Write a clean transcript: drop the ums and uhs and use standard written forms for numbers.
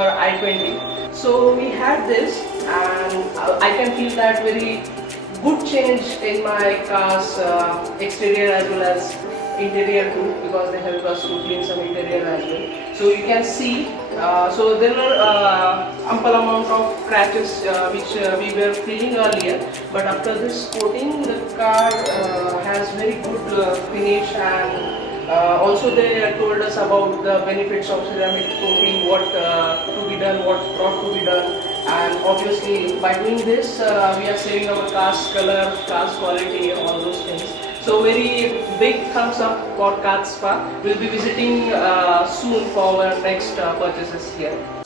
our i20. So we had this, and I can feel that very good change in my car's exterior as well as interior too, because they help us to clean some interior as well. So you can see, so there were ample amount of scratches which we were feeling earlier, but after this coating the car has very good finish, and also they told us about the benefits of ceramic coating, what to be done, what not to be done, and obviously by doing this we are saving our car's color, car's quality, all those things. So very big thumbs up for CarzSpa. We'll be visiting soon for our next purchases here.